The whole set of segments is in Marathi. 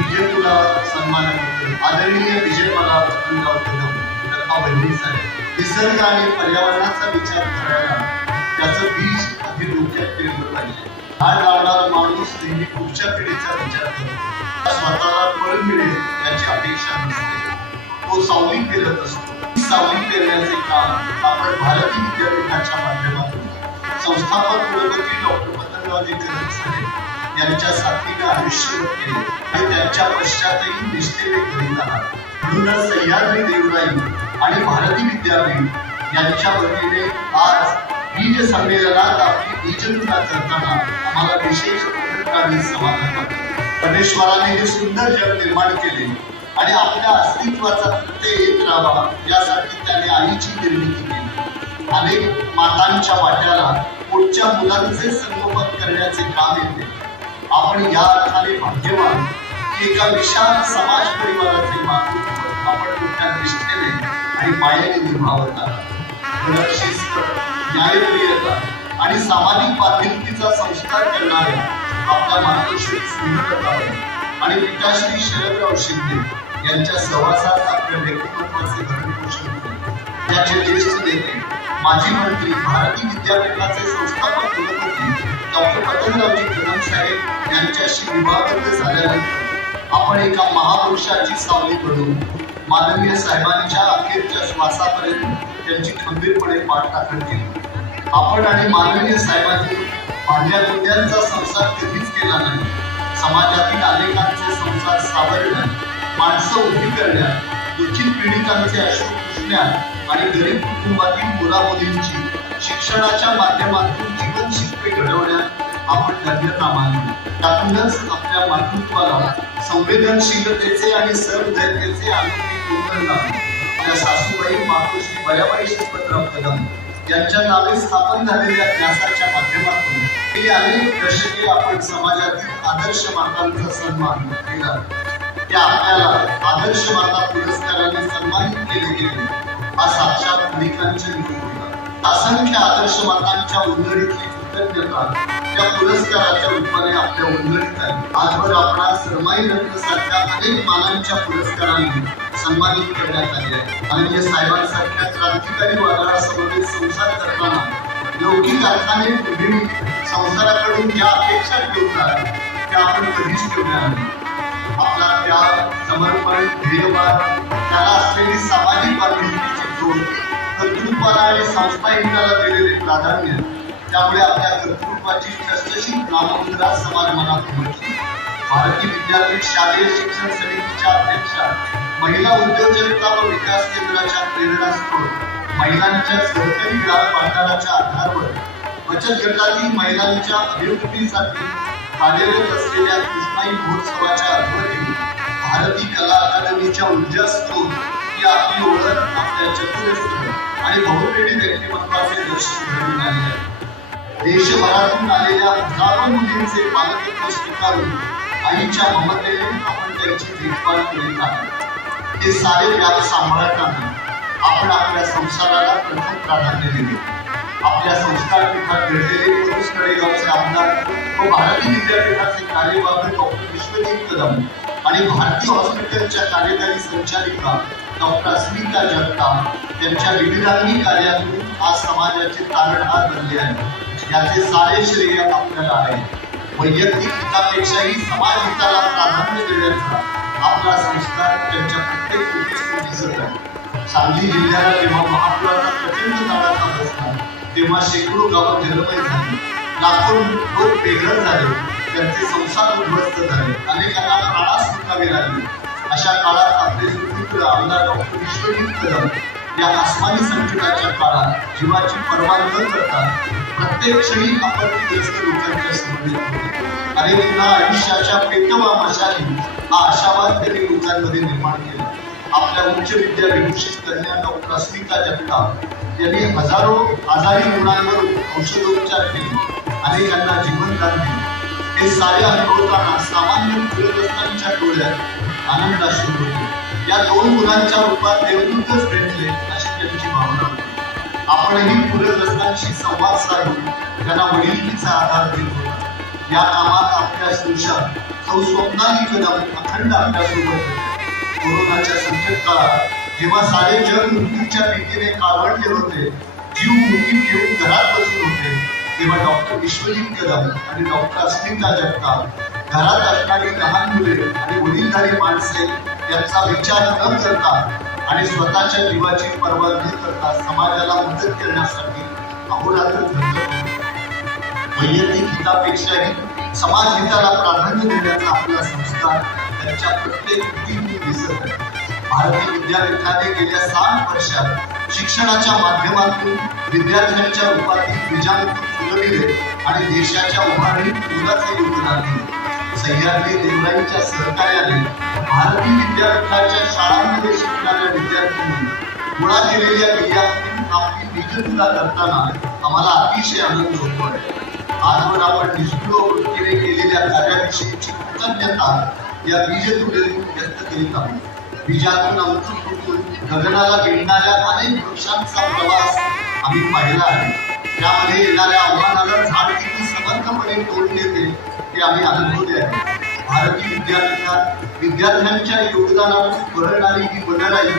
विजय तुला सन्मानाबद्दल आदरणीय विजय मला वसंतराव कदम तथा वैभवी साहेब निसर्ग आणि पर्यावरणाचा विचार करायला त्याचं बीज आधी डोक्यात पेरलं पाहिजे. झाड लावणारा माणूस नेहमी पुढच्या पिढीचा विचार करतो. स्वतःला फळ मिळेल याची अपेक्षा नसते, तो सावली पेरत असतो. सावली पेरण्याचे काम आपण भारतीय विद्यापीठाच्या माध्यमातून संस्थापक कुलपती डॉक्टर पतंगरावजी कदम साहेब यांच्या साथीने आयुष्यभर केले आणि त्यांच्या पश्चातही निष्ठेने करीत आहात. म्हणूनच सह्याद्री देवराई आणि भारती विद्यापीठ यांच्या वतीने आज बीज संमेलनात आपली बीजपूजा करताना आम्हाला विशेष आणि समाधान वाटते. परमेश्वराने हे सुंदर जग निर्माण केले आणि आपल्या अस्तित्वाचा प्रत्यय येत राहावा यासाठी त्याने आईची निर्मिती केली. अनेक मातांच्या वाट्याला पुढच्या मुलांचे संगोपन करण्याचे काम येते. आपण या अर्थाने भाग्यवान की एका विशाल समाज परिवाराचे मातृत्व आपण मोठ्या निष्ठेने आणि मायेने निभावत आहात. शिस्त, न्यायप्रियता आणि सामाजिक बांधिलकीचा संस्कार करणाऱ्या आपल्या मातोश्री स्नेहलताबाई आणि पिताश्री शरदराव शिंदे यांच्या सहवासात आपल्या व्यक्तिमत्वाचे घडण पोषण केले. याचे ज्येष्ठ नेते माजी मंत्री भारती विद्यापीठाचे संस्थापक कुलपती डॉक्टर पतंगरावजी कदम साहेब यांच्याशी विवाहबद्ध झाल्यानंतर आपण एका महापुरुषाची सावली बनून माननीय साहेबांच्या अखेरच्या श्वासापर्यंत त्यांची खंबीरपणे पाठराखण केली. आपण आणि माननीय साहेबांनी भांड्या गोंड्यांचा संसार कधीच केला नाही. समाजातील अनेकांचे संसार सावरण्यात, माणसं उभी करण्यात, दुःखित पीडितांचे अश्रू पुसण्यात आणि गरीब कुटुंबातील मुलामुलींची शिक्षणाच्या माध्यमातून जीवन शिल्पे घडवण्यात आपण धन्यता मानली. त्यातूनच आपल्या मातृत्वाला संवेदनशीलतेचे आणि सहृदयतेचे आनंदी आपल्या सासूबाई मातोश्री बयाबाई शिरपतराव कदम यांच्या नावे स्थापन झालेल्या न्यासाच्या माध्यमातून गेली अनेक दशके आपण समाजातील आदर्श मातांचा सन्मान केला. त्या आपल्याला आदर्श माता पुरस्काराने सन्मानित केले गेले हा साक्षात अनेकांच्या निधी होता. असंख्य आदर्श मातांच्या उंजळीतली कृतज्ञता त्या पुरस्काराच्या रूपाने आपल्या उंजळीत आली. आजवर आपणास सरमाई रत्न सारख्या अनेक मानांच्या पुरस्कारांनी सन्मानित करण्यात आले आहे. माननीय साहेबांसारख्या क्रांतिकारी वादळासमवेत संसार करताना लौकिक अर्थाने तुम्ही संसाराकडून ज्या अपेक्षा ठेवतात त्या आपण कधीच ठेवल्या नाही. आपला त्याग, समर्पण, ध्येयवाद, त्याला असलेली सामाजिक बांधिलकीची जोड, कर्तृत्वाला आणि संस्थाहीनताला दिलेले प्राधान्य, त्यामुळे आपल्या कर्तृत्वाची ठसठशीत नाममुद्रा समाज मनात उमटली. भारती विद्यापीठ शालेय शिक्षण समितीच्या अध्यक्षा, महिला उद्योजकता व विकास केंद्राच्या प्रेरणास्त्रोत, महिलांच्या सहकारी ग्राम भांडाराच्या आधारावर बचत गटातील महिलांच्या अभिवृद्धीसाठी कार्यरत असलेल्या कृष्णाई महोत्सवाच्या अध्यक्षी, भारती कला अकादमीच्या ऊर्जा स्त्रोत ही आपली ओळख आपल्या चतुरस्त्र आणि बहुपेडी व्यक्तिमत्वाचे दर्शन घडवून आले आहे. देशभरातून आलेल्या हजारो मुलींचे पालकत्व स्वीकारून आईच्या ममतेने आपण त्यांची देखभाल करीत आहोत. हे सारे व्याप सांभाळताना आपण आपल्या संसाराला प्रथम प्राधान्य दिले. आपल्या संस्कार पीठात घडलेले पुरुष कडेगावचे आमदार व भारती विद्यापीठाचे कार्यवाह डॉक्टर विश्वजीत कदम आणि भारती हॉस्पिटलच्या कार्यकारी संचालिका डॉक्टर अस्मिता जगताप यांच्या विविधांगी कार्यातून आज समाजाचे तारणहार बनले आहे. याचे सारे श्रेय आपल्याला आहे. वैयक्तिक हितापेक्षाही समाज हिताला प्राधान्य देण्याचा आपला संस्कार त्यांच्या प्रत्येक कृतीतून दिसत आहे. सांगली जिल्ह्याला जेव्हा महापुराचा प्रचंड तडाखा बसला तेव्हा शेकडो गावं जलमय झाली, लाखो लोक बेघर झाले, त्यांचे संसार उद्ध्वस्त झाले, अनेकांना प्राणास मुकावे लागले. अशा काळात आपले सुपुत्र आमदार डॉक्टर विश्वजीत कदम या आसमानी संकटाच्या काळात जीवाची पर्वा न करता प्रत्येक क्षणी आपत्तीग्रस्त लोकांच्या समवेत होते. आणि पुन्हा आयुष्याच्या पेटवा मशाली हा आशावाद त्यांनी लोकांमध्ये निर्माण केला. आपल्या उच्च विद्या विभूषित कन्या डॉक्टर अस्मिता जगताप यांनी हजारो आजारी रुग्णांवर औषधोपचार केले, अनेकांना जीवनदान दिले. हे सारे अनुभवताना सामान्य पूरग्रस्तांच्या डोळ्यात आनंदाश्रू होते. या दोन मुलांच्या रूपात देवदूतच भेटले अशी त्यांची भावना होती. आपणही पूरग्रस्तांशी संवाद साधून त्यांना वडिलकीचा आधार देत होता. या कामात आपल्या स्नुषा तो स्वप्नाली कदम अखंड आपल्यासोबत होते. कोरोनाच्या संकट काळात जेव्हा सारे जग मृत्यूच्या भीतीने कावडले होते, जीव मुठीत घेऊन घरात बसून होते, तेव्हा डॉक्टर विश्वजित कदम आणि डॉक्टर अस्मिता जगताप घरात असणारी लहान मुले आणि वडीलधारी माणसे यांचा विचार न करता आणि स्वतःच्या जीवाची पर्वा न करता समाजाला मदत करण्यासाठी अहोरात्र झटत होते. वैयक्तिक हितापेक्षाही समाज हिताला प्राधान्य देण्याचा आपला संस्कार त्यांच्या प्रत्येक कृतीतून दिसत आहे. भारतीय विद्यापीठाने गेल्या 60 वर्षात शिक्षणाच्या माध्यमातून विद्यार्थ्यांच्या रूपातील बीजांकुर फुलविले आणि देशाच्या उभारणीत मोलाचे योगदान दिले. सह्याद्री देवराईंच्या सहकार्याने भारतीय विद्यापीठाच्या शाळांमध्ये शिकणाऱ्या विद्यार्थ्यांनी गोळा केलेल्या बियातून आपली बीजतुला करताना आम्हाला अतिशय आनंद होतोय. आजवर आपण निष्ठुर वृत्तीने केलेल्या कार्याविषयीची कृतज्ञता या बीजतुलेतून व्यक्त करीत आहोत. बीजातून अंकुर फुटून गगनाला गिळणाऱ्या अनेक वृक्षांचा प्रवास आम्ही पाहिला आहे. त्यामध्ये येणाऱ्या आव्हानाला झाड किती समर्थपणे तोंड देते हे आम्ही अनुभवले आहे. भारतीय विद्यापीठात विद्यार्थ्यांच्या योगदानातून बहरणारी ही वनराई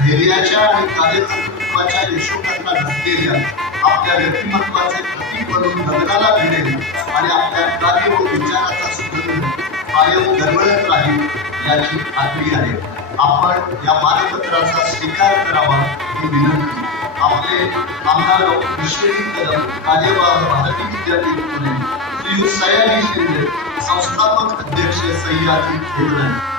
धैर्याच्या आणि कार्यकर्तृत्वाच्या यशोगाथा नसलेल्या आपल्या व्यक्तिमत्वाचे प्रतीक बनून गगनाला भिडेल आणि आपल्या कार्य व विचाराचा सुगंध कायम दरवळत राहील याची खात्री आहे. आपण या मानपत्राचा स्वीकार करावा ही विनंती. आपले आमदार डॉक्टर विश्वजित कदम, कार्यवाह भारतीय विद्यापीठ पुणे, श्री सयाजी शिंदे, संस्थापक अध्यक्ष सह्याद्री देवराई.